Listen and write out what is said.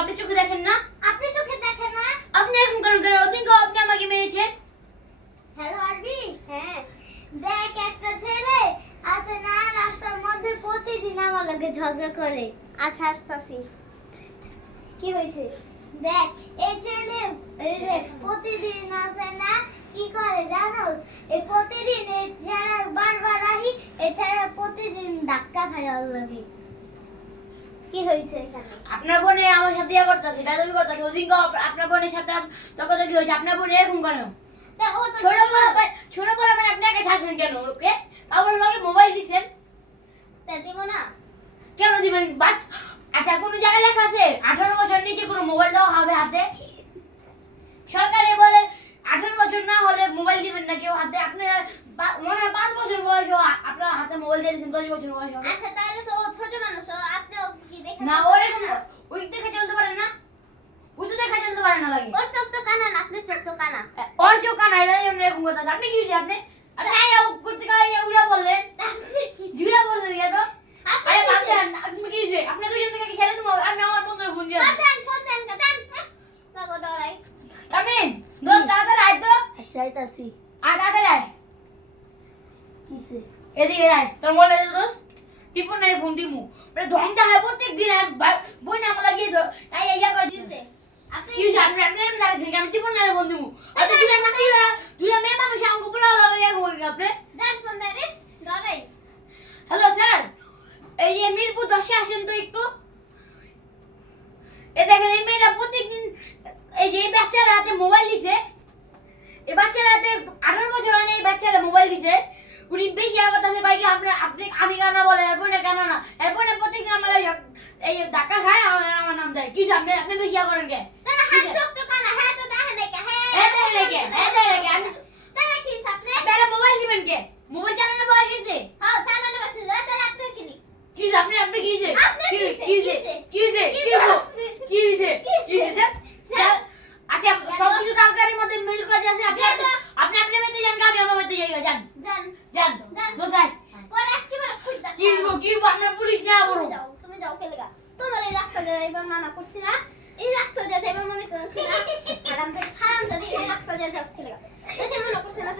আপনি চোখে দেখেন না? আপনি চোখে দেখেন না? আপনি এরকম করেন কেন? ওদিনকে আপনি আমাকে মেরেছেন। হ্যালো আরবি, হ্যাঁ দেখ একটা ছেলে আছে না রাস্তার মধ্যে প্রতিদিন আমার লগে ঝগড়া করে। আচ্ছা আসতাছি। কি হয়েছে? দেখ এই ছেলে এই যে প্রতিদিন আছে না কি করে জানোস? এই প্রতিদিন এই ছেলে বারবার আহি এই ছেলে প্রতিদিন ধাক্কা খায় ওর লগে। কি হয়েছে এখানে? আপনার বোনে আমার সাথে ইয়া করতেছে, বেদবি করতেছে। ওদিনকে আপনার বোনের সাথে তখন কি হয়েছে? আপনার বোন এরকম কেন? তা ও তো ছোট বড় মানে আপনি একা ছাড়ছেন কেন ওকে? আমার লগে মোবাইল দিছেন তা দিব না। কেন দিবেন? আচ্ছা কোনো জায়গায় লেখা আছে 18 বছর নিচে কোনো মোবাইল দেওয়া হবে হাতে? সরকারে বলে 18 বছর না হলে মোবাইল দিবেন না কেউ হাতে। আপনারা মনে হয় 5 বছর বয়স আপনার হাতে মোবাইল দিয়ে দিয়েছেন, 10 বছর বয়স হবে। আচ্ছা তাহলে তো ও ছোট মানুষ, ও আপনি ওকে কি দেখেন? না ওরকম ওই দেখে চলতে পারে না, ওই তো দেখা চলতে পারে না লাগে। ওর চোখ তো কানা না, আপনি চোখ তো কানা। ওর চোখ কানা, এটা এরকম কথা আছে। আপনি কি হয়েছে? আপনি আয়া করতে গিয়ে উড়া বললেন, জুড়া বললেন ইয়া তো। আরে বাচ্চান আপনি কি হয়েছে? আপনি দুজন থেকে কি ছেড়ে দেবো? আমি আমার বন্ধুর ফোন দিয়ে ফোন দেন জান লাগো ডরাই। আপনি দোস্ত তাড়াতাড়ি আয় তো। আচ্ছা আইতাছি। আর তাড়াতাড়ি আয়। কিসে? এদিকে আয়। তোর বলে দে দোস্ত টিপন নাই ফোন দিমু। মানে ধংটা হয় প্রত্যেকদিন। আর বই না আমার লাগিয়ে এই ইয়া করে দিছে। আপনি কি হয়েছে? আপনি জানেন আমি টিপন নাই ফোন দিমু। আর তুই না কি দুইটা মেয়ে মানুষ আমাকে বলা লাগে ইয়া করি আপনি। জান ফোন দেন ডরাই। হ্যালো স্যার, এই যে মিরপুর 10 এ আসেন তো একটু। এই দেখেন এই মেয়েটা প্রত্যেকদিন এই যে এই বাচ্চার হাতে মোবাইল দিছে। এই বাচ্চার হাতে 18 বছর হয় না, এই বাচ্চারা মোবাইল দিছে। উনি বেশি কথা আছে কয় কি আপনি আমি কেন বলে এরপর না কেন না এরপর না প্রত্যেকদিন আমার এই ধাক্কা খায় আমার নাম দেয়। কি আপনি বেশি করেন কে? না হাত চোখ তো কানা, হ্যাঁ তো দেখেন দেখে হ্যাঁ দেখেন কে? হ্যাঁ দেখেন কে? আমি তাহলে কি আপনি? আপনারা মোবাইল দিবেন কে? মোবাইল চালানোর বয়স হয়েছে? হ্যাঁ চালানো বসে তাহলে আপনি কি নি? কি আপনি কি হয়েছে? আপনি কি কিসে? হয়েছে? কি হয়েছে? কি হয়েছে? কি হয়েছে? কি হয়েছে? আচ্ছা সবকিছু কালকারের মধ্যে মিল করে আছে। আপনি আপনি আপনি বাড়িতে যান, আমি আমার বাড়িতে যাই। যান জান যান দোসাই। পরে একেবারে খুঁজা কি আপনার পুলিশ না বড়। তুমি যাও কে লাগা। তোমার এই রাস্তা দিয়ে যাইবার মানা করছি না? এই রাস্তা দিয়ে যাইবার মনে করছি না? হারাম যদি এই রাস্তা দিয়ে যাস কে লাগা। যদি মনে করছি না